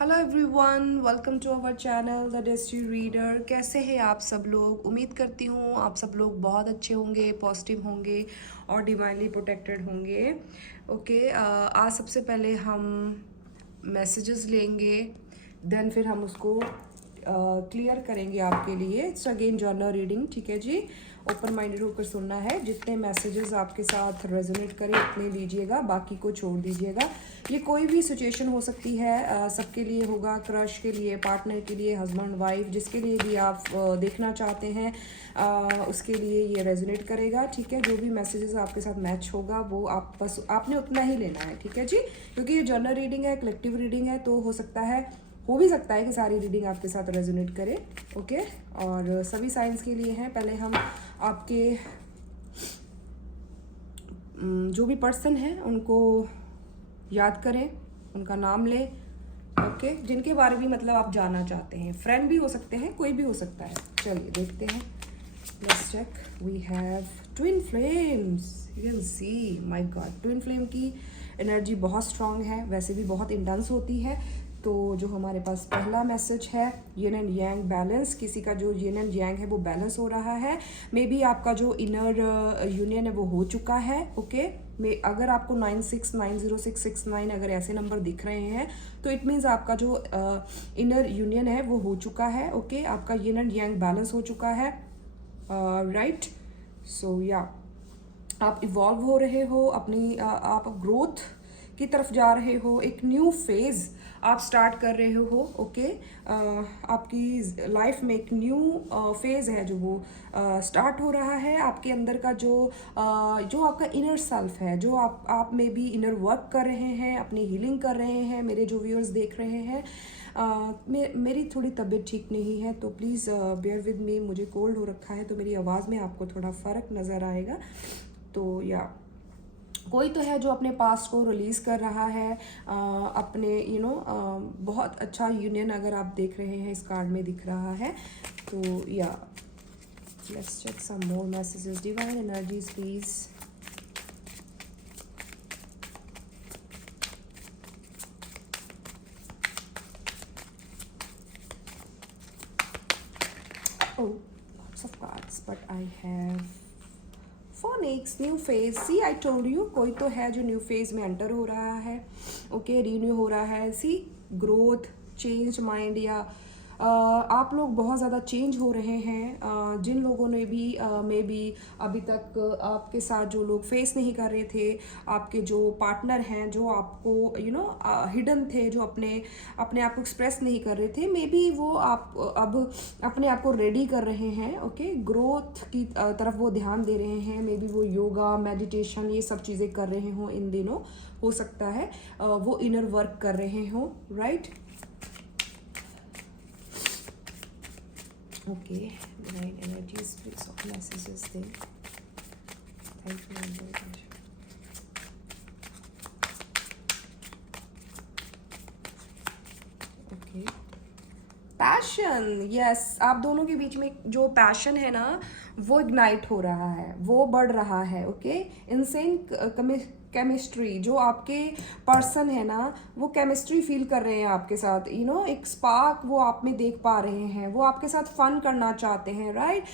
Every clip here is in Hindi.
Hello everyone, welcome to our channel the desti reader. कैसे हैं आप सब लोग? उम्मीद करती हूँ आप सब लोग बहुत अच्छे होंगे, पॉजिटिव होंगे और डिवाइनली प्रोटेक्टेड होंगे। ओके, आज सबसे पहले हम मैसेजेस लेंगे, देन फिर हम उसको क्लियर करेंगे आपके लिए। इट्स अगेन जर्नल रीडिंग, ठीक है जी। ओपन माइंडेड होकर सुनना है। जितने मैसेजेस आपके साथ रेजोनेट करें उतने लीजिएगा, बाकी को छोड़ दीजिएगा। ये कोई भी सिचुएशन हो सकती है, सबके लिए होगा। क्रश के लिए, पार्टनर के लिए, हस्बैंड वाइफ, जिसके लिए भी आप देखना चाहते हैं उसके लिए ये रेजोनेट करेगा, ठीक है। जो भी मैसेजेस आपके साथ मैच होगा वो आप बस आपने उतना ही लेना है, ठीक है जी। क्योंकि ये जर्नल रीडिंग है, कलेक्टिव रीडिंग है, तो हो भी सकता है कि सारी रीडिंग आपके साथ रेजोनेट करे। ओके, और सभी साइंस के लिए हैं। पहले हम आपके जो भी पर्सन हैं उनको याद करें, उनका नाम लें। ओके, जिनके बारे में मतलब आप जानना चाहते हैं। फ्रेंड भी हो सकते हैं, कोई भी हो सकता है। चलिए देखते हैं। Let's check. We have twin flames. You can see, my god, twin flame की एनर्जी बहुत स्ट्रांग है, वैसे भी बहुत इंटेंस होती है। तो जो हमारे पास पहला मैसेज है, यिन एंड यांग बैलेंस। किसी का जो यिन एंड यांग है वो बैलेंस हो रहा है। मे बी आपका जो इनर यूनियन है वो हो चुका है। ओके, अगर आपको 969069 अगर ऐसे नंबर दिख रहे हैं तो इट मीन्स आपका जो इनर यूनियन है वो हो चुका है। ओके, आपका यिन एंड यांग बैलेंस हो चुका है। राइट, सो या आप इवॉल्व हो रहे हो, अपनी आप ग्रोथ की तरफ जा रहे हो। एक न्यू फेज आप स्टार्ट कर रहे हो। ओके, आपकी लाइफ में एक न्यू फेज है जो वो स्टार्ट हो रहा है। आपके अंदर का जो आपका इनर सेल्फ है, जो आप में भी इनर वर्क कर रहे हैं, अपनी हीलिंग कर रहे हैं। मेरे जो व्यूअर्स देख रहे हैं, मेरी थोड़ी तबीयत ठीक नहीं है, तो प्लीज़ बेयर विद मी। मुझे कोल्ड हो रखा है, तो मेरी आवाज़ में आपको थोड़ा फ़र्क नज़र आएगा। तो या कोई तो है जो अपने पास्ट को रिलीज़ कर रहा है, अपने बहुत अच्छा यूनियन अगर आप देख रहे हैं इस कार्ड में दिख रहा है। तो या let's check some more messages. Divine energies please. Oh, lots of cards, but I have phoenix, new phase. See I told you, कोई तो है जो न्यू फेज में एंटर हो रहा है। ओके, रीन्यू हो रहा है। सी, ग्रोथ, चेंज माइंड, या आप लोग बहुत ज़्यादा चेंज हो रहे हैं। जिन लोगों ने भी मे बी अभी तक आपके साथ जो लोग फेस नहीं कर रहे थे, आपके जो पार्टनर हैं जो आपको हिडन थे, जो अपने अपने आप को एक्सप्रेस नहीं कर रहे थे, मे बी वो आप अब अपने आप को रेडी कर रहे हैं। ओके, ग्रोथ की तरफ वो ध्यान दे रहे हैं। मे बी वो योगा, मेडिटेशन, ये सब चीज़ें कर रहे हों इन दिनों। हो सकता है वो इनर वर्क कर रहे हों। Right, okay. Divine energies please of messages दें। Thank you very much. Okay, passion, yes, आप दोनों के बीच में जो पैशन है ना वो इग्नाइट हो रहा है, वो बढ़ रहा है। ओके, इनसेन केमिस्ट्री, जो आपके पर्सन है ना वो केमिस्ट्री फील कर रहे हैं आपके साथ। एक स्पार्क वो आप में देख पा रहे हैं। वो आपके साथ फन करना चाहते हैं। राइट,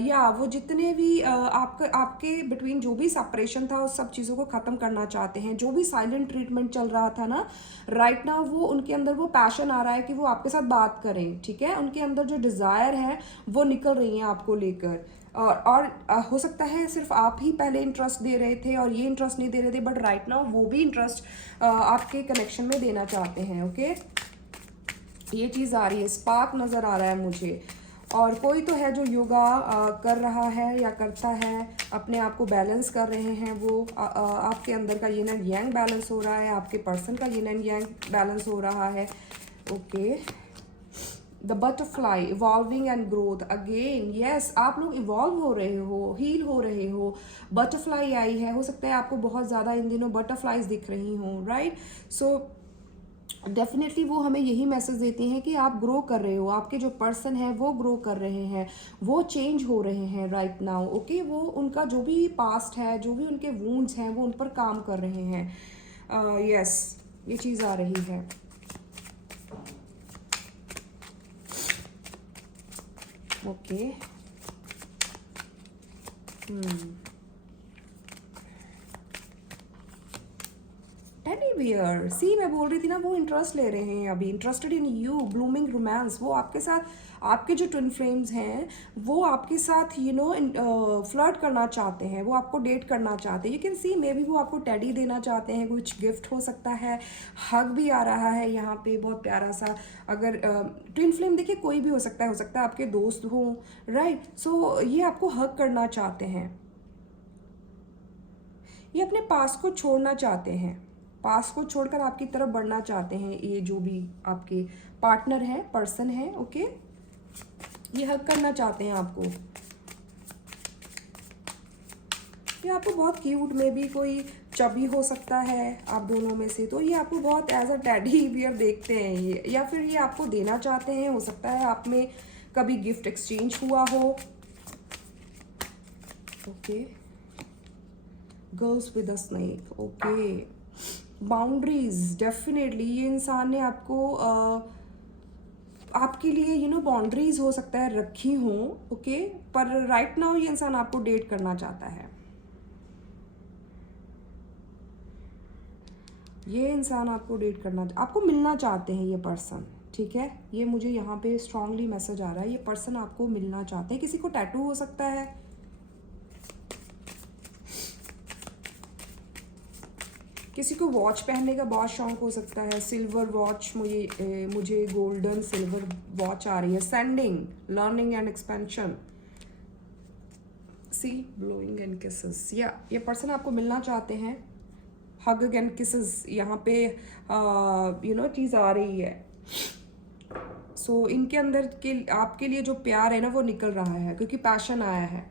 या वो जितने भी आपके बिटवीन जो भी सेपरेशन था उस सब चीज़ों को ख़त्म करना चाहते हैं। जो भी साइलेंट ट्रीटमेंट चल रहा था ना, राइट ना, वो उनके अंदर वो पैशन आ रहा है कि वो आपके साथ बात करें। ठीक है, उनके अंदर जो डिज़ायर है वो निकल रही है आपको लेकर। और हो सकता है सिर्फ आप ही पहले इंटरेस्ट दे रहे थे और ये इंटरेस्ट नहीं दे रहे थे, बट राइट नाउ वो भी इंटरेस्ट आपके कनेक्शन में देना चाहते हैं। ओके, ये चीज़ आ रही है, स्पार्क नज़र आ रहा है मुझे। और कोई तो है जो योगा कर रहा है या करता है, अपने आप को बैलेंस कर रहे हैं। वो आपके अंदर का यिन एंड यांग बैलेंस हो रहा है, आपके पर्सन का यिन एंड यांग बैलेंस हो रहा है। Okay, the butterfly, evolving and growth again. Yes, आप लोग इवॉल्व हो रहे हो, हील हो रहे हो। बटरफ्लाई आई है, हो सकता है आपको बहुत ज़्यादा इन दिनों बटरफ्लाईज दिख रही हों। राइट, सो डेफिनेटली वो हमें यही मैसेज देती हैं कि आप ग्रो कर रहे हो, आपके जो पर्सन है वो ग्रो कर रहे हैं, वो चेंज हो रहे हैं राइट नाउ। ओके, वो उनका जो भी पास्ट है, जो भी उनके वूंड्स हैं, वो उन पर काम कर रहे हैं। यस, ये चीज़ आ रही है। ओके। टेडी बियर, सी मैं बोल रही थी ना, वो इंटरेस्ट ले रहे हैं अभी, interested in you, blooming romance. वो आपके साथ, आपके जो ट्विन फ्लेम्स हैं वो आपके साथ फ्लर्ट करना चाहते हैं, वो आपको डेट करना चाहते हैं। You can C may be वो आपको टेडी देना चाहते हैं, कुछ गिफ्ट हो सकता है, हग भी आ रहा है यहाँ पे बहुत प्यारा सा। अगर ट्विन फ्लेम देखिए कोई भी हो सकता है आपके दोस्त हो, राइट। सो ये आपको हग करना चाहते हैं, ये अपने पास को छोड़ना चाहते हैं, पास को छोड़कर आपकी तरफ बढ़ना चाहते हैं। ये जो भी आपके पार्टनर है, पर्सन है, ओके, ये हक करना चाहते हैं आपको। ये आपको बहुत क्यूट, में भी कोई चबी हो सकता है आप दोनों में से, तो ये आपको बहुत एज अ टेडी बियर देखते हैं ये, या फिर ये आपको देना चाहते हैं। हो सकता है आप में कभी गिफ्ट एक्सचेंज हुआ हो, okay. Girls with a snake, okay. Boundaries, definitely ये इंसान ने आपको आपके लिए बाउंड्रीज हो सकता है रखी हो, ओके। पर राइट नाउ ये इंसान आपको डेट करना चाहता है, ये इंसान आपको डेट करना, आपको मिलना चाहते हैं ये पर्सन, ठीक है। ये मुझे यहाँ पे स्ट्रांगली मैसेज आ रहा है, ये पर्सन आपको मिलना चाहते हैं। किसी को टैटू हो सकता है, किसी को वॉच पहनने का बहुत शौक हो सकता है, सिल्वर वॉच। मुझे गोल्डन सिल्वर वॉच आ रही है। Sending, learning and expansion, see, blowing and kisses, या ये पर्सन आपको मिलना चाहते हैं। हग एंड किसेस यहाँ पे चीज़ आ रही है। सो इनके अंदर के आपके लिए जो प्यार है ना वो निकल रहा है, क्योंकि पैशन आया है।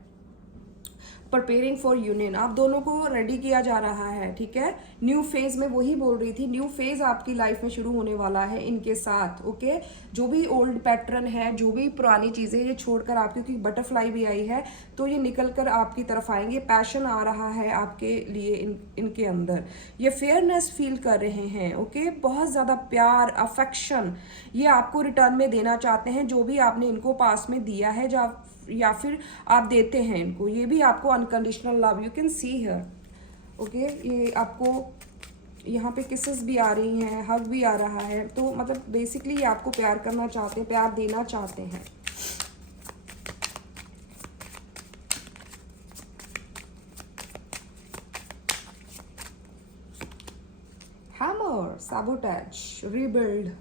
प्रिपेयरिंग फॉर यूनियन, आप दोनों को रेडी किया जा रहा है, ठीक है। न्यू फेज में वही बोल रही थी, न्यू फेज आपकी लाइफ में शुरू होने वाला है इनके साथ, ओके। जो भी ओल्ड पैटर्न है, जो भी पुरानी चीज़ें, ये छोड़कर आप, क्योंकि बटरफ्लाई भी आई है तो ये निकल कर आपकी तरफ आएंगे। पैशन आ रहा है आपके लिए इनके अंदर, ये फेयरनेस फील कर रहे हैं, ओके। बहुत ज़्यादा प्यार, अफेक्शन ये आपको रिटर्न में देना चाहते हैं, जो भी आपने इनको पास में दिया है, या फिर आप देते हैं इनको, ये भी आपको unconditional love, you can see here, okay. ये आपको यहाँ पे किसेस भी आ रही हैं, हग भी आ रहा है, तो मतलब बेसिकली ये आपको प्यार करना चाहते हैं, प्यार देना चाहते हैं। हैमर, सैबोटेज, रीबिल्ड,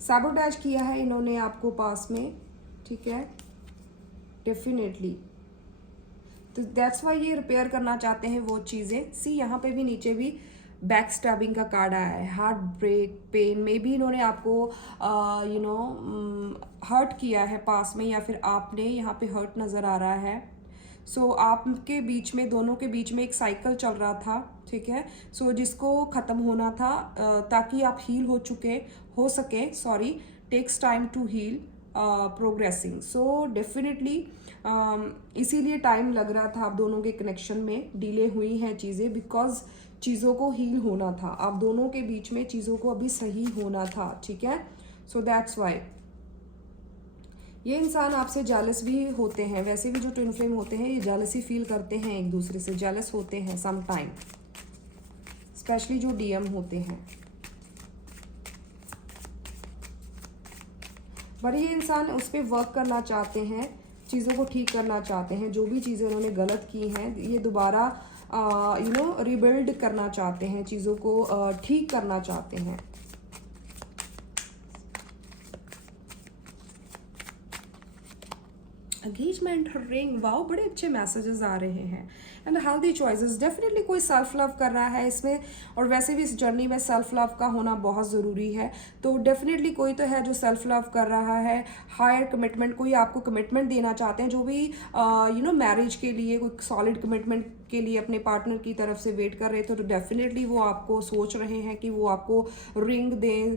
सैबोटेज किया है इन्होंने आपको पास में, ठीक है, डेफिनेटली। तो दैट्स वाई ये रिपेयर करना चाहते हैं वो चीज़ें। सी यहाँ पे भी नीचे भी बैक स्टैबिंग का कार्ड आया है, हार्ट ब्रेक, पेन, में भी इन्होंने आपको हर्ट किया है पास में, या फिर आपने यहाँ पे हर्ट नज़र आ रहा है। सो आपके बीच में, दोनों के बीच में एक साइकिल चल रहा था, ठीक है। सो जिसको ख़त्म होना था, ताकि आप हील हो सके, sorry, takes time to heal, progressing. So definitely इसीलिए टाइम लग रहा था आप दोनों के कनेक्शन में, डिले हुई हैं चीज़ें, बिकॉज चीज़ों को हील होना था, आप दोनों के बीच में चीज़ों को अभी सही होना था, ठीक है। सो दैट्स वाई ये इंसान आपसे जेलस भी होते हैं। वैसे भी जो ट्विन फ्लेम होते हैं ये जेलसी फील करते हैं, एक दूसरे से जेलस होते हैं सम टाइम, स्पेशली जो डीएम होते हैं। पर ये इंसान उस पर वर्क करना चाहते हैं, चीज़ों को ठीक करना चाहते हैं, जो भी चीज़ें उन्होंने गलत की हैं ये दोबारा रिबिल्ड करना चाहते हैं, चीज़ों को ठीक करना चाहते हैं। एंगेजमेंट रिंग, वाओ, बड़े अच्छे मैसेजेस आ रहे हैं। एंड हेल्दी चॉइसेस, डेफिनेटली कोई सेल्फ लव कर रहा है इसमें, और वैसे भी इस जर्नी में सेल्फ लव का होना बहुत ज़रूरी है। तो डेफिनेटली कोई तो है जो सेल्फ लव कर रहा है। हायर कमिटमेंट, कोई आपको कमिटमेंट देना चाहते हैं, जो भी मैरिज के लिए कोई सॉलिड कमिटमेंट के लिए अपने पार्टनर की तरफ से वेट कर रहे थे, तो डेफिनेटली वो आपको सोच रहे हैं कि वो आपको रिंग दें,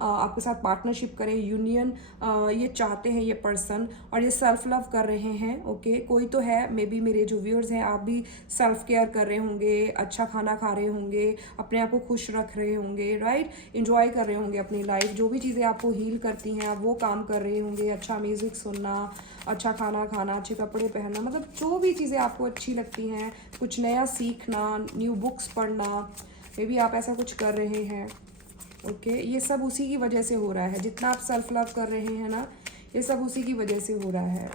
आपके साथ पार्टनरशिप करें, यूनियन ये चाहते हैं ये पर्सन, और ये सेल्फ लव कर रहे हैं। ओके, कोई तो है, मे बी मेरे जो व्यूअर्स हैं आप भी सेल्फ केयर कर रहे होंगे, अच्छा खाना खा रहे होंगे, अपने आप को खुश रख रहे होंगे, राइट, इंजॉय कर रहे होंगे अपनी लाइफ, जो भी चीज़ें आपको हील करती हैं आप वो काम कर रहे होंगे, अच्छा म्यूज़िक सुनना, अच्छा खाना खाना, अच्छे कपड़े पहनना, मतलब जो भी चीज़ें आपको अच्छी लगती हैं, कुछ नया सीखना, न्यू बुक्स पढ़ना, मे बी आप ऐसा कुछ कर रहे हैं। ओके, ये सब उसी की वजह से हो रहा है, जितना आप सेल्फ लव कर रहे हैं ना, ये सब उसी की वजह से हो रहा है।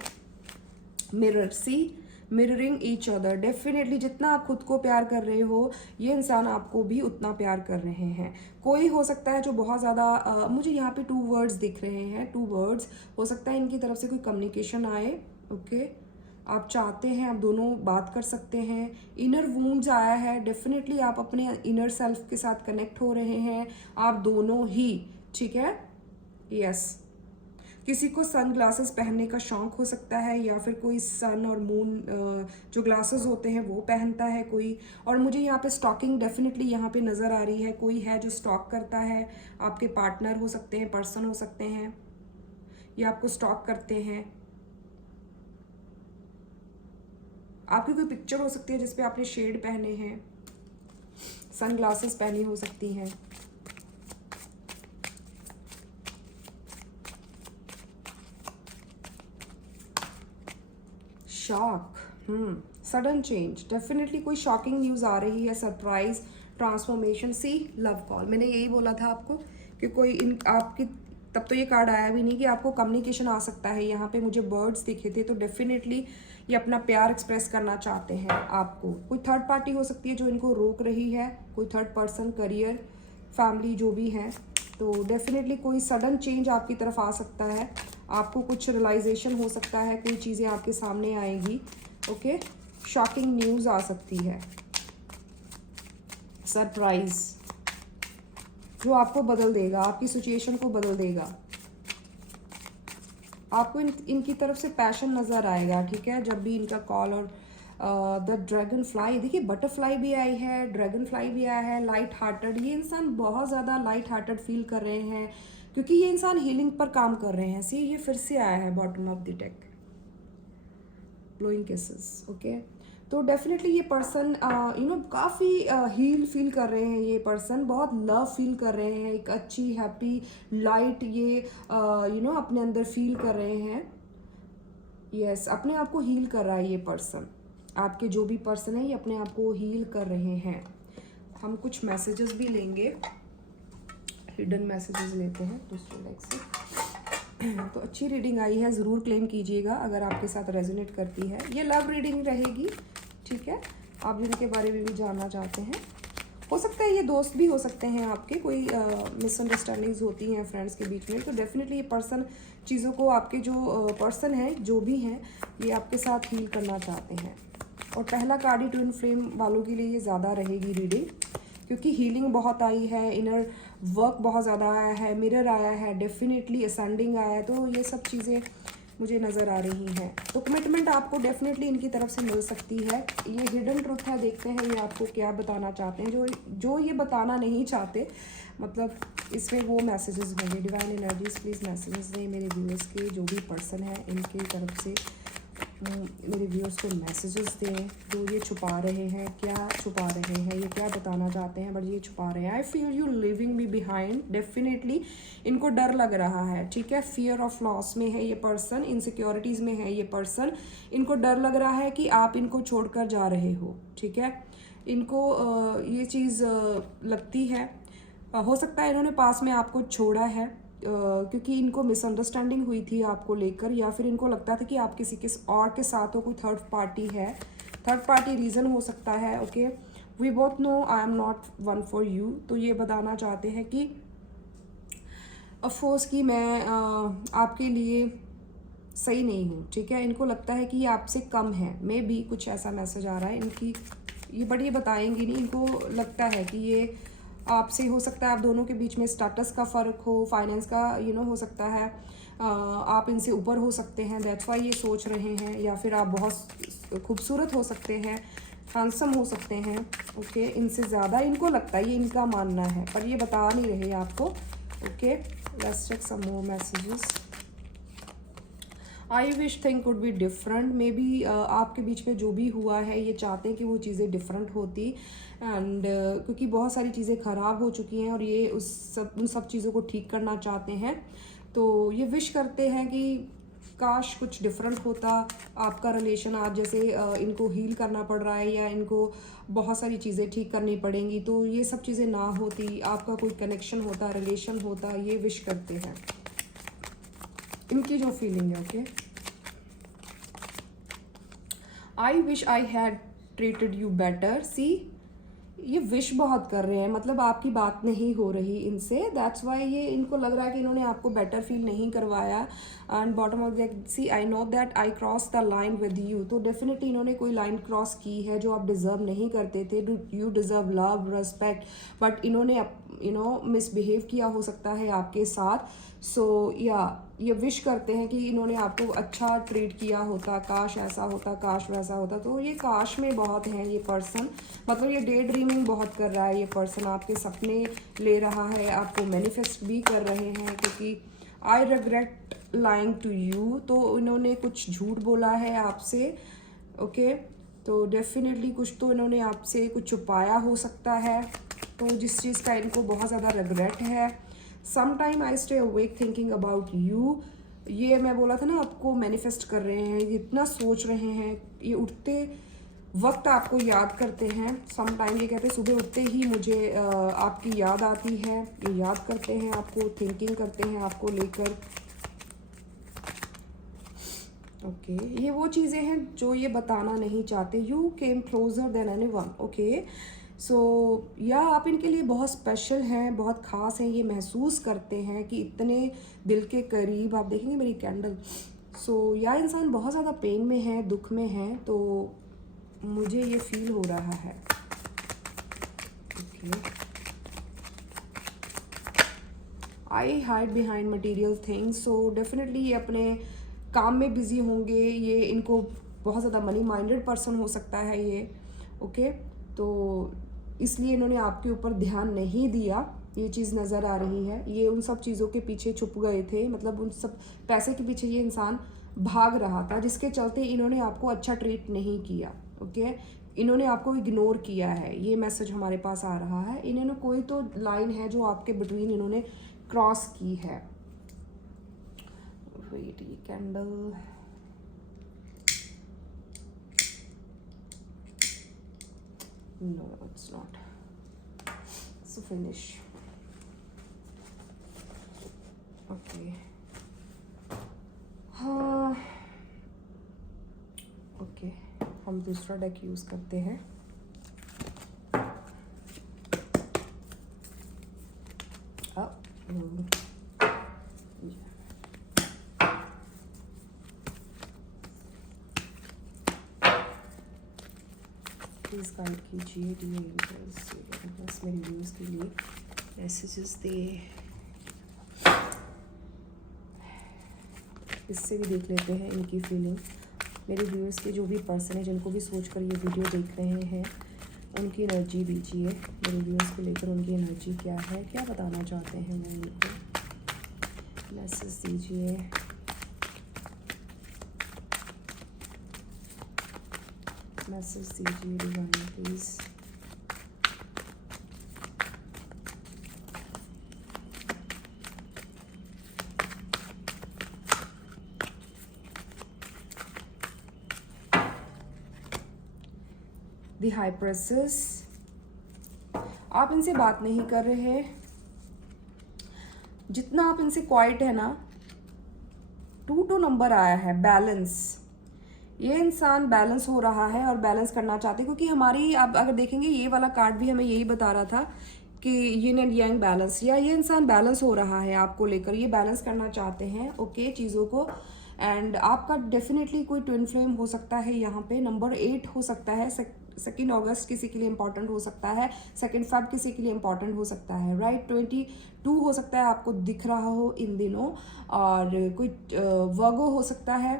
मिरर, सी, मिररिंग ईच अदर, डेफिनेटली जितना आप खुद को प्यार कर रहे हो ये इंसान आपको भी उतना प्यार कर रहे हैं। कोई हो सकता है जो बहुत ज़्यादा मुझे यहाँ पे 2 वर्ड्स दिख रहे हैं, 2 वर्ड्स, हो सकता है इनकी तरफ से कोई कम्युनिकेशन आए। ओके, आप चाहते हैं, आप दोनों बात कर सकते हैं। इनर वूंड्स आया है, डेफिनेटली आप अपने इनर सेल्फ के साथ कनेक्ट हो रहे हैं, आप दोनों ही, ठीक है, यस। किसी को सन ग्लासेस पहनने का शौक हो सकता है, या फिर कोई सन और मून जो ग्लासेस होते हैं वो पहनता है कोई, और मुझे यहाँ पे स्टॉकिंग डेफिनेटली यहाँ पे नज़र आ रही है, कोई है जो स्टॉक करता है, आपके पार्टनर हो सकते हैं, पर्सन हो सकते हैं, या आपको स्टॉक करते हैं। आपकी कोई पिक्चर हो सकती है जिसपे आपने शेड पहने हैं, सन ग्लासेस पहनी हो सकती हैं। शॉक, सडन चेंज, डेफिनेटली कोई शॉकिंग न्यूज़ आ रही है, सरप्राइज, ट्रांसफॉर्मेशन, सी, लव कॉल। मैंने यही बोला था आपको कि कोई इन आपकी, तब तो ये कार्ड आया भी नहीं कि आपको कम्युनिकेशन आ सकता है। यहाँ पे मुझे बर्ड्स दिखे थे, तो डेफिनेटली ये अपना प्यार एक्सप्रेस करना चाहते हैं आपको। कोई थर्ड पार्टी हो सकती है जो इनको रोक रही है, कोई थर्ड पर्सन, करियर, फैमिली, जो भी है, तो डेफिनेटली कोई सडन चेंज आपकी तरफ आ सकता है, आपको कुछ रियलाइजेशन हो सकता है, कोई चीज़ें आपके सामने आएगी। ओके, शॉकिंग न्यूज़ आ सकती है, सरप्राइज, जो आपको बदल देगा, आपकी सिचुएशन को बदल देगा। आपको इनकी तरफ से पैशन नज़र आएगा, ठीक है, जब भी इनका कॉल। और द ड्रैगन फ्लाई, देखिए बटरफ्लाई भी आई है, ड्रैगन फ्लाई भी आया है, लाइट हार्टेड, ये इंसान बहुत ज़्यादा लाइट हार्टेड फील कर रहे हैं, क्योंकि ये इंसान हीलिंग पर काम कर रहे हैं। सी, ये फिर से आया है bottom of the deck, blowing kisses. Okay, तो डेफिनेटली ये पर्सन काफ़ी हील फील कर रहे हैं, ये पर्सन बहुत लव फील कर रहे हैं, एक अच्छी हैप्पी लाइट ये अपने अंदर फील कर रहे हैं। यस, अपने आप को हील कर रहा है ये पर्सन, आपके जो भी पर्सन है ये अपने आप को हील कर रहे हैं। हम कुछ मैसेजेस भी लेंगे, हिडन मैसेजेस लेते हैं दूसरे लाइक से। तो अच्छी रीडिंग आई है, ज़रूर क्लेम कीजिएगा अगर आपके साथ रेजोनेट करती है। ये लव रीडिंग रहेगी, ठीक है, आप जिनके बारे में भी जानना चाहते हैं। हो सकता है ये दोस्त भी हो सकते हैं आपके, कोई मिसअंडरस्टैंडिंग्स होती हैं फ्रेंड्स के बीच में, तो डेफिनेटली ये पर्सन चीज़ों को, आपके जो पर्सन है जो भी हैं, ये आपके साथ हील करना चाहते हैं। और पहला कार्ड ही ट्विन फ्लेम वालों के लिए ये ज़्यादा रहेगी रीडिंग, क्योंकि हीलिंग बहुत आई है, इनर वर्क बहुत ज़्यादा आया है, मिरर आया है, डेफिनेटली असेंडिंग आया है, तो ये सब चीज़ें मुझे नज़र आ रही हैं। तो कमिटमेंट आपको डेफिनेटली इनकी तरफ से मिल सकती है। ये हिडन ट्रुथ है, देखते हैं ये आपको क्या बताना चाहते हैं, जो ये बताना नहीं चाहते, मतलब इसमें वो मैसेजेस होंगे। डिवाइन एनर्जीज प्लीज़ मैसेजेस दें मेरे व्यूअर्स के, जो भी पर्सन है इनकी तरफ से मेरे व्यूअर्स को मैसेजेस दें, जो ये छुपा रहे हैं, क्या छुपा रहे हैं, ये क्या बताना चाहते हैं बट ये छुपा रहे हैं। I feel you living me behind, definitely इनको डर लग रहा है, ठीक है, फियर ऑफ लॉस में है ये पर्सन, इनसिक्योरिटीज़ में है ये पर्सन, इनको डर लग रहा है कि आप इनको छोड़कर जा रहे हो, ठीक है, इनको ये चीज़ लगती है। हो सकता है इन्होंने पास में आपको छोड़ा है, क्योंकि इनको मिसअंडरस्टैंडिंग हुई थी आपको लेकर, या फिर इनको लगता था कि आप किसी और के साथ हो, कोई थर्ड पार्टी है, थर्ड पार्टी रीज़न हो सकता है। Okay, we both know I am not one for you, तो ये बताना चाहते हैं कि अफकोर्स कि मैं आपके लिए सही नहीं हूँ, ठीक है, इनको लगता है कि ये आपसे कम है, मे बी कुछ ऐसा मैसेज आ रहा है इनकी, ये बट ये बताएंगी नहीं, इनको लगता है कि ये आपसे, हो सकता है आप दोनों के बीच में स्टेटस का फ़र्क हो, फाइनेंस का हो सकता है, आप इनसे ऊपर हो सकते हैं, दैट्स वाई ये सोच रहे हैं, या फिर आप बहुत खूबसूरत हो सकते हैं, हैंडसम हो सकते हैं, ओके, इनसे ज़्यादा इनको लगता है, ये इनका मानना है, पर ये बता नहीं रहे आपको, okay. Let's check some more messages. I wish thing could be different, maybe आपके बीच में जो भी हुआ है ये चाहते हैं कि वो चीज़ें डिफरेंट होती, एंड क्योंकि बहुत सारी चीज़ें ख़राब हो चुकी हैं और ये उन सब चीज़ों को ठीक करना चाहते हैं। तो ये विश करते हैं कि काश कुछ डिफरेंट होता आपका रिलेशन। आज जैसे इनको हील करना पड़ रहा है या इनको बहुत सारी चीज़ें ठीक करनी पड़ेंगी, तो ये सब चीज़ें ना होती, आपका कोई कनेक्शन होता, रिलेशन होता, ये विश करते हैं, इनकी जो फीलिंग है, okay. I wish I had treated you better, see ये विश बहुत कर रहे हैं, मतलब आपकी बात नहीं हो रही इनसे, दैट्स वाई ये इनको लग रहा है कि इन्होंने आपको बेटर फील नहीं करवाया। And bottom of the sea I know that I cross the line with you, तो डेफिनेटली इन्होंने कोई लाइन क्रॉस की है जो आप डिज़र्व नहीं करते थे। You deserve love, respect, but इन्होंने मिसबिहेव किया हो सकता है आपके साथ। सो ये विश करते हैं कि इन्होंने आपको अच्छा ट्रीट किया होता, काश ऐसा होता, काश वैसा होता। तो ये काश में बहुत है ये पर्सन, मतलब ये डे ड्रीमिंग बहुत कर रहा है ये पर्सन, आपके सपने ले रहा है, आपको मैनिफेस्ट भी कर रहे हैं, क्योंकि I regret lying to you, तो इन्होंने कुछ झूठ बोला है आपसे, ओके। तो डेफिनेटली कुछ तो इन्होंने आपसे कुछ छुपाया हो सकता है, तो जिस चीज़ का इनको बहुत ज़्यादा रिग्रेट है। Sometime I stay awake thinking about you, ये मैं बोला था ना आपको मैनिफेस्ट कर रहे हैं, इतना सोच रहे हैं, ये उठते वक्त आपको याद करते हैं। समटाइम ये कहते हैं सुबह उठते ही मुझे आपकी याद आती है, ये याद करते हैं आपको, थिंकिंग करते हैं आपको लेकर, ओके। ये वो चीज़ें हैं जो ये बताना नहीं चाहते। You came closer than anyone, okay. So या आप इनके लिए बहुत स्पेशल हैं, बहुत ख़ास हैं, ये महसूस करते हैं कि इतने दिल के करीब, आप देखेंगे मेरी कैंडल। सो या इंसान बहुत ज़्यादा पेन में है, दुख में है, तो मुझे ये फील हो रहा है, ओके। आई hide behind material things, so definitely ये अपने काम में बिजी होंगे, ये इनको बहुत ज़्यादा मनी माइंडेड पर्सन हो सकता है ये, ओके। तो इसलिए इन्होंने आपके ऊपर ध्यान नहीं दिया, ये चीज़ नज़र आ रही है। ये उन सब चीज़ों के पीछे छुप गए थे, मतलब उन सब पैसे के पीछे ये इंसान भाग रहा था, जिसके चलते इन्होंने आपको अच्छा ट्रीट नहीं किया, ओके। इन्होंने आपको इग्नोर किया है, ये मैसेज हमारे पास आ रहा है। इन्होंने कोई तो लाइन है जो आपके बिटवीन इन्होंने क्रॉस की है। वेट, ये candle, no it's not, so finish, okay। हाँ, ओके, हम दूसरा डेक यूज़ करते हैं। प्लीज़ गाइड कीजिए डियर यूजर्स, बस मेरे व्यूज़ के लिए मैसेजेस दे। इससे भी देख लेते हैं इनकी फीलिंग। मेरे व्यूअर्स के जो भी पर्सन है, जिनको भी सोचकर ये वीडियो देख रहे हैं, उनकी एनर्जी दीजिए। मेरे व्यूअर्स को लेकर उनकी एनर्जी क्या है, क्या बताना चाहते हैं वो उनको, मैसेज दीजिए। मैसेज दीजिए divine please. The high princess, आप इनसे बात नहीं कर रहे, जितना आप इनसे क्वाइट है ना, 2 नंबर आया है, बैलेंस। ये इंसान बैलेंस हो रहा है और बैलेंस करना चाहते हैं, क्योंकि हमारी आप अगर देखेंगे ये वाला कार्ड भी हमें यही बता रहा था कि यिन एंड यांग बैलेंस, या ये इंसान बैलेंस हो रहा है आपको लेकर, ये बैलेंस करना चाहते हैं, ओके, चीज़ों को। एंड आपका डेफिनेटली कोई ट्विन फ्लेम हो सकता है यहाँ पे, नंबर 8 हो सकता है, 2 अगस्त किसी के लिए इंपॉर्टेंट हो सकता है, 2 फेब किसी के लिए इंपॉर्टेंट हो सकता है, राइट। 22 हो सकता है आपको दिख रहा हो इन दिनों, और कोई वर्गो हो सकता है।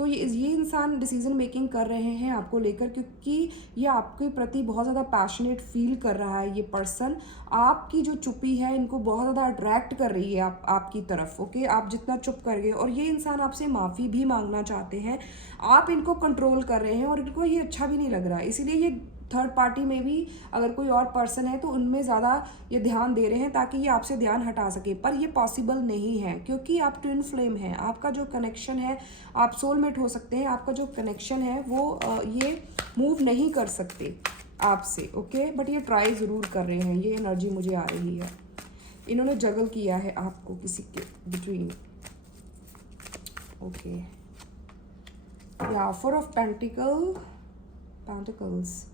तो ये इंसान डिसीजन मेकिंग कर रहे हैं आपको लेकर, क्योंकि ये आपके प्रति बहुत ज़्यादा पैशनेट फील कर रहा है। ये पर्सन आपकी जो चुप्पी है इनको बहुत ज़्यादा अट्रैक्ट कर रही है आपकी तरफ। ओके, आप जितना चुप कर गए, और ये इंसान आपसे माफ़ी भी मांगना चाहते हैं। आप इनको कंट्रोल कर रहे हैं और इनको ये अच्छा भी नहीं लग रहा है, इसीलिए ये थर्ड पार्टी में भी अगर कोई और पर्सन है तो उनमें ज़्यादा ये ध्यान दे रहे हैं ताकि ये आपसे ध्यान हटा सके। पर ये पॉसिबल नहीं है, क्योंकि आप ट्विन फ्लेम हैं। आपका जो कनेक्शन है, आप सोलमेट हो सकते हैं, आपका जो कनेक्शन है वो ये मूव नहीं कर सकते आपसे। ओके, बट ये ट्राई ज़रूर कर रहे हैं, ये एनर्जी मुझे आ रही है। इन्होंने जगल किया है आपको किसी के बिटवीन। ओके, या 4 ऑफ पेंटिकल्स।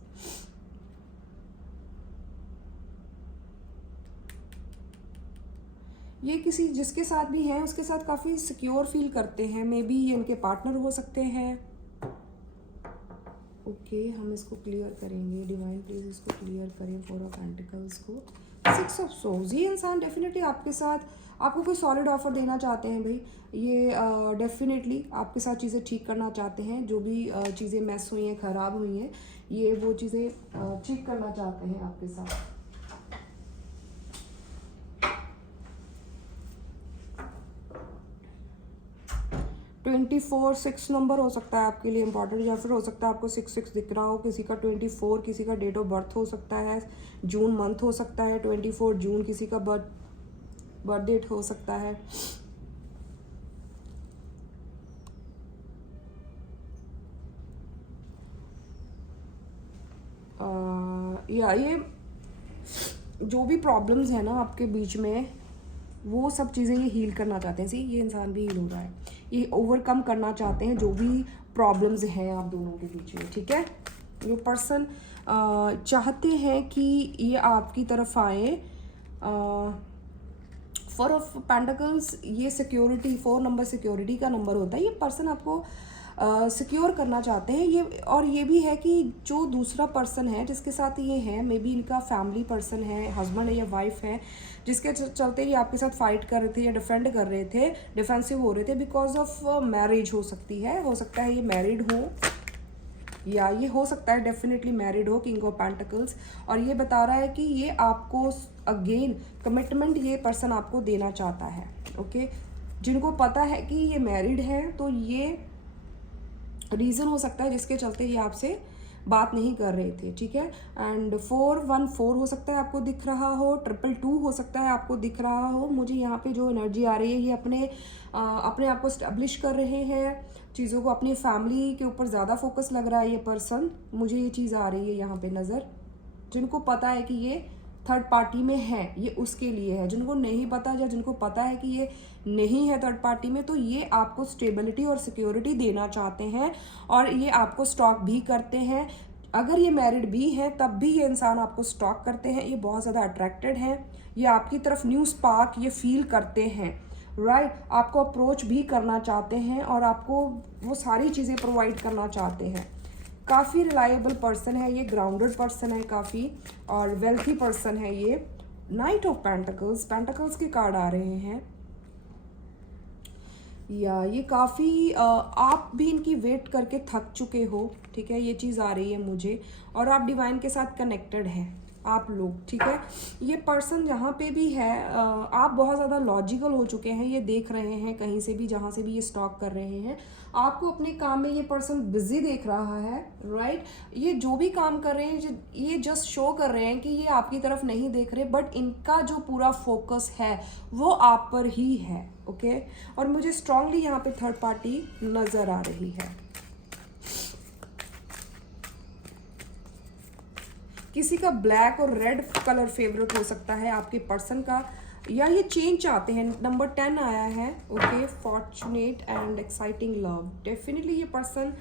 ये किसी जिसके साथ भी हैं उसके साथ काफ़ी सिक्योर फील करते हैं। मे बी ये इनके पार्टनर हो सकते हैं। ओके, हम इसको क्लियर करेंगे। डिवाइन प्लीज इसको क्लियर करें 4 ऑफ पेंटिकल्स को। 6 ऑफ सोर्स। ये इंसान डेफिनेटली आपके साथ आपको कोई सॉलिड ऑफर देना चाहते हैं भाई। ये डेफिनेटली आपके साथ चीज़ें ठीक करना चाहते हैं। जो भी चीज़ें मैस हुई हैं, ख़राब हुई हैं, ये वो चीज़ें ठीक करना चाहते हैं आपके साथ। 24 6 नंबर हो सकता है आपके लिए इंपॉर्टेंट, या फिर हो सकता है आपको 6 दिख रहा हो। किसी का 24, किसी का डेट ऑफ बर्थ हो सकता है, जून मंथ हो सकता है, 24 जून किसी का बर्थ डेट हो सकता है। या ये जो भी प्रॉब्लम्स है ना आपके बीच में, वो सब चीज़ें ये हील करना चाहते हैं। सी, ये इंसान भी हील हो रहा है। ये ओवरकम करना चाहते हैं जो भी प्रॉब्लम्स हैं आप दोनों के बीच में। ठीक है, ये पर्सन चाहते हैं कि ये आपकी तरफ आए। 4 ऑफ पेंटिकल्स, ये सिक्योरिटी, 4 नंबर सिक्योरिटी का नंबर होता है। ये पर्सन आपको सिक्योर करना चाहते हैं। ये और ये भी है कि जो दूसरा पर्सन है जिसके साथ ये है, मे बी इनका फैमिली पर्सन है, हस्बैंड है या वाइफ है, जिसके चलते ये आपके साथ फाइट कर रहे थे या डिफेंड कर रहे थे, डिफेंसिव हो रहे थे बिकॉज ऑफ मैरिज हो सकती है। हो सकता है ये मैरिड हो, या ये हो सकता है डेफिनेटली मैरिड हो। किंग ऑफ पेंटिकल्स, और ये बता रहा है कि ये आपको अगेन कमिटमेंट ये पर्सन आपको देना चाहता है। ओके, जिनको पता है कि ये मैरिड है तो ये रीज़न हो सकता है जिसके चलते ये आपसे बात नहीं कर रहे थे। ठीक है, एंड 414 हो सकता है आपको दिख रहा हो, 222 हो सकता है आपको दिख रहा हो। मुझे यहाँ पे जो एनर्जी आ रही है, ये अपने आप को स्टैब्लिश कर रहे हैं चीज़ों को, अपनी फैमिली के ऊपर ज़्यादा फोकस लग रहा है ये पर्सन। मुझे ये चीज़ आ रही है यहाँ पे नज़र। जिनको पता है कि ये थर्ड पार्टी में है, ये उसके लिए है। जिनको नहीं पता, या जिनको पता है कि ये नहीं है थर्ड पार्टी में, तो ये आपको स्टेबिलिटी और सिक्योरिटी देना चाहते हैं, और ये आपको स्टॉक भी करते हैं। अगर ये मैरिड भी है तब भी ये इंसान आपको स्टॉक करते हैं। ये बहुत ज़्यादा अट्रैक्टेड हैं, ये आपकी तरफ न्यू स्पार्क ये फील करते हैं। राइट, आपको अप्रोच भी करना चाहते हैं और आपको वो सारी चीज़ें प्रोवाइड करना चाहते हैं। काफ़ी रिलायबल पर्सन है ये, ग्राउंडेड पर्सन है काफ़ी, और वेल्थी पर्सन है ये। नाइट ऑफ पेंटिकल्स, पेंटिकल्स के कार्ड आ रहे हैं, या ये काफ़ी आप भी इनकी वेट करके थक चुके हो। ठीक है, ये चीज़ आ रही है मुझे, और आप डिवाइन के साथ कनेक्टेड हैं आप लोग। ठीक है, ये पर्सन जहाँ पे भी है आप बहुत ज़्यादा लॉजिकल हो चुके हैं। ये देख रहे हैं कहीं से भी, जहाँ से भी ये स्टॉक कर रहे हैं, आपको अपने काम में ये पर्सन बिजी देख रहा है। राइट, ये जो भी काम कर रहे हैं ये जस्ट शो कर रहे हैं कि ये आपकी तरफ नहीं देख रहे, बट इनका जो पूरा फोकस है वो आप पर ही है। ओके, और मुझे स्ट्रांगली यहाँ पे थर्ड पार्टी नज़र आ रही है। किसी का ब्लैक और रेड कलर फेवरेट हो सकता है आपके पर्सन का, या ये चेंज चाहते हैं। नंबर 10 आया है। Okay, fortunate and exciting love. Definitely ये पर्सन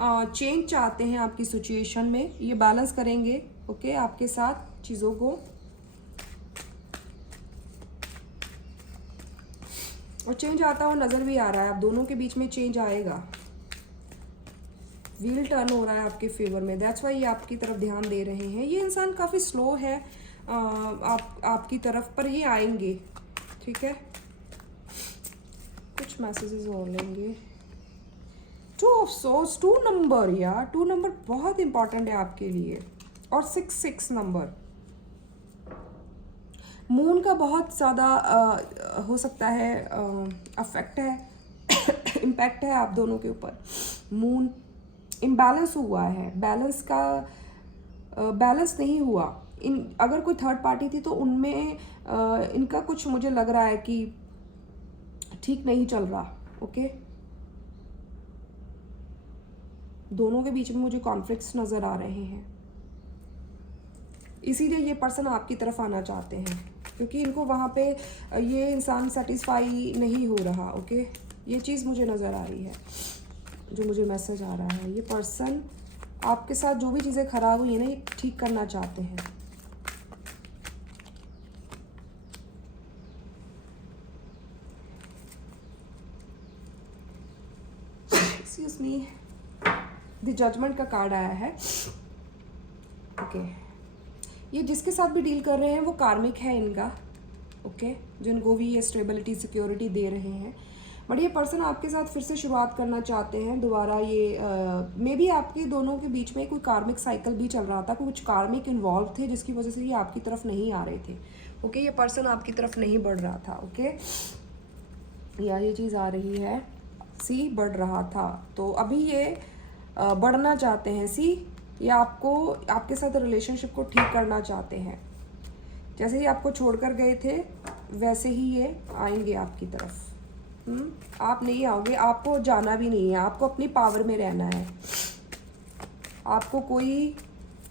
चेंज चाहते हैं आपकी सिचुएशन में, ये बैलेंस करेंगे ओके आपके साथ चीज़ों को। और चेंज आता हुआ नज़र भी आ रहा है, आप दोनों के बीच में चेंज आएगा। व्हील टर्न हो रहा है आपके फेवर में, दैट्स वाई ये आपकी तरफ ध्यान दे रहे हैं। ये इंसान काफ़ी स्लो है आपकी तरफ, पर ये आएंगे। ठीक है, कुछ मैसेजेस और लेंगे। टू ऑफ सोर्स, 2 नंबर यार, 2 नंबर बहुत इंपॉर्टेंट है आपके लिए। और 6 नंबर, मून का बहुत ज़्यादा हो सकता है अफेक्ट है इम्पैक्ट है आप दोनों के ऊपर। मून इम्बैलेंस हुआ है, बैलेंस का बैलेंस नहीं हुआ। अगर कोई थर्ड पार्टी थी तो उनमें इनका कुछ मुझे लग रहा है कि ठीक नहीं चल रहा। ओके, दोनों के बीच में मुझे कॉन्फ्लिक्ट्स नज़र आ रहे हैं, इसीलिए ये पर्सन आपकी तरफ आना चाहते हैं, क्योंकि इनको वहाँ पे ये इंसान सेटिस्फाई नहीं हो रहा। ओके, ये चीज़ मुझे नज़र आ रही है, जो मुझे मैसेज आ रहा है। ये पर्सन आपके साथ जो भी चीज़ें ख़राब हुई है ना, ये ठीक करना चाहते हैं। एक्सक्यूज मी, द जजमेंट का कार्ड आया है। ओके, ये जिसके साथ भी डील कर रहे हैं वो कार्मिक है इनका। ओके, जिनको भी ये स्टेबिलिटी सिक्योरिटी दे रहे हैं, बट ये पर्सन आपके साथ फिर से शुरुआत करना चाहते हैं दोबारा। ये मे बी आपके दोनों के बीच में कोई कार्मिक साइकिल भी चल रहा था, कुछ कार्मिक इन्वॉल्व थे जिसकी वजह से ये आपकी तरफ नहीं आ रहे थे। ओके, ये पर्सन आपकी तरफ नहीं बढ़ रहा था। ओके, या ये चीज़ आ रही है, सी बढ़ रहा था, तो अभी ये बढ़ना चाहते हैं। सी, ये आपको आपके साथ रिलेशनशिप को ठीक करना चाहते हैं। जैसे ही आपको छोड़कर गए थे वैसे ही ये आएंगे आपकी तरफ। आप नहीं आओगे, आपको जाना भी नहीं है, आपको अपनी पावर में रहना है। आपको कोई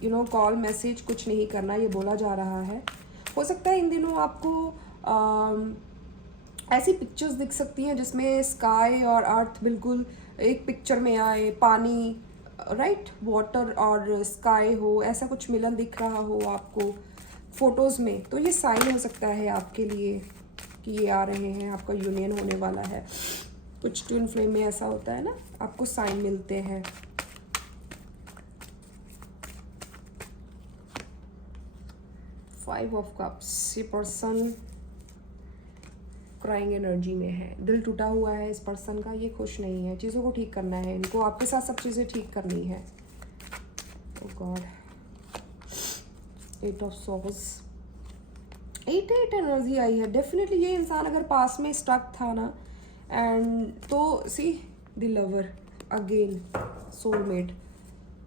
कॉल मैसेज कुछ नहीं करना, ये बोला जा रहा है। हो सकता है इन दिनों आपको ऐसी पिक्चर्स दिख सकती हैं जिसमें स्काई और अर्थ बिल्कुल एक पिक्चर में आए, पानी, राइट, वाटर और स्काई हो, ऐसा कुछ मिलन दिख रहा हो आपको फोटोज़ में। तो ये साइन हो सकता है आपके लिए कि ये आ रहे हैं, आपका यूनियन होने वाला है। कुछ ट्विन फ्लेम में ऐसा होता है ना, आपको साइन मिलते हैं। फाइव ऑफ कप्स, ये पर्सन क्राइंग एनर्जी में है, दिल टूटा हुआ है इस पर्सन का, ये खुश नहीं है। चीज़ों को ठीक करना है इनको, आपके साथ सब चीज़ें ठीक करनी है। ओह गॉड, 8 ऑफ सॉर्ड्स, 8 एनर्जी आई है। डेफिनेटली ये इंसान अगर पास में स्टक था ना, एंड तो see the lover again, soulmate,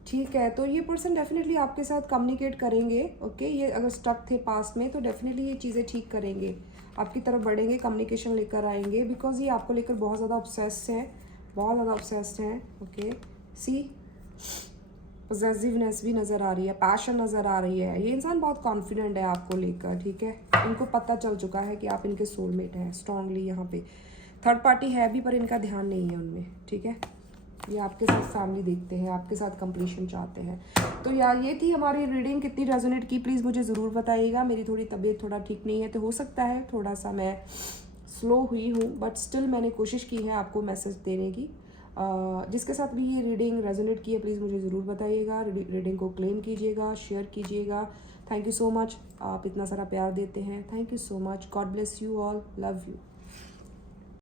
ठीक है। तो ये पर्सन डेफिनेटली आपके साथ कम्युनिकेट करेंगे। ओके, ये अगर स्टक थे पास्ट में तो डेफिनेटली ये चीज़ें ठीक करेंगे, आपकी तरफ बढ़ेंगे, कम्युनिकेशन लेकर आएंगे, बिकॉज ये आपको लेकर बहुत ज़्यादा ऑब्सेस्ड हैं, बहुत ज़्यादा ऑब्सेस्ड हैं। ओके, सी पॉजिटिवनेस भी नज़र आ रही है, पैशन नज़र आ रही है। ये इंसान बहुत कॉन्फिडेंट है आपको लेकर, ठीक है। इनको पता चल चुका है कि आप इनके सोलमेट हैं स्ट्रांगली। यहाँ पे थर्ड पार्टी है भी पर इनका ध्यान नहीं है उनमें, ठीक है। ये आपके साथ फैमिली देखते हैं, आपके साथ कंप्लीशन चाहते हैं। तो यार ये थी हमारी रीडिंग, कितनी रेजोनेट की प्लीज़ मुझे ज़रूर बताइएगा। मेरी थोड़ी तबीयत थोड़ा ठीक नहीं है, तो हो सकता है थोड़ा सा मैं स्लो हुई हूँ, बट स्टिल मैंने कोशिश की है आपको मैसेज देने की। जिसके साथ भी ये रीडिंग रेजोनेट की है प्लीज़ मुझे ज़रूर बताइएगा, रीडिंग को क्लेम कीजिएगा, शेयर कीजिएगा। थैंक यू सो मच, आप इतना सारा प्यार देते हैं, thank you so much. God bless you all, love you.